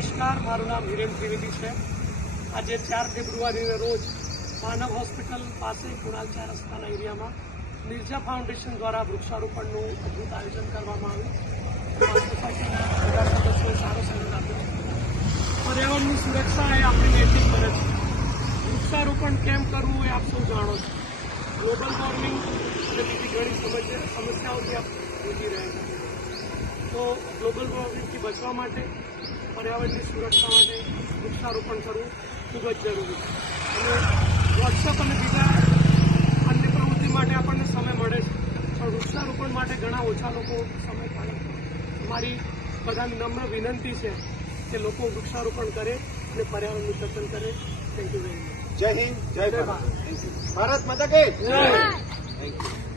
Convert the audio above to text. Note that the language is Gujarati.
નમસ્કાર, મારું નામ હિરેન ત્રિવેદી છે। આજે 4 ફેબ્રુઆરીના રોજ માનવ હોસ્પિટલ પાસે કુણાલ 4 રસ્તાના એરિયામાં નિર્જા ફાઉન્ડેશન દ્વારા વૃક્ષારોપણનું અદ્ભુત આયોજન કરવામાં આવ્યું। સોસાયટીના બધા સદસ્યોએ સારો સહયોગ આપ્યો। પર્યાવરણની સુરક્ષા એ આપણી નૈતિક ફરજ છે। વૃક્ષારોપણ કેમ કરવું એ આપ સૌ જાણો છો। ગ્લોબલ વોર્મિંગ અને બીજી ઘણી સમસ્યાઓથી આપ જૂજી રહ્યા છે। તો ગ્લોબલ વોર્મિંગથી બચવા માટે, પર્યાવરણની સુરક્ષા માટે વૃક્ષારોપણ કરવું ખૂબ જ જરૂરી છે। અને વોટ્સઅપ અને બીજા અન્ય પ્રવૃત્તિ માટે આપણને સમય મળે છે, પણ વૃક્ષારોપણ માટે ઘણા ઓછા લોકો સમય કાઢે છે। અમારી બધાને નમ્ર વિનંતી છે કે લોકો વૃક્ષારોપણ કરે અને પર્યાવરણનું જતન કરે। Thank you very much. જય હિન્દ, જય ભારત, ભારત માતા કી જય। Thank you.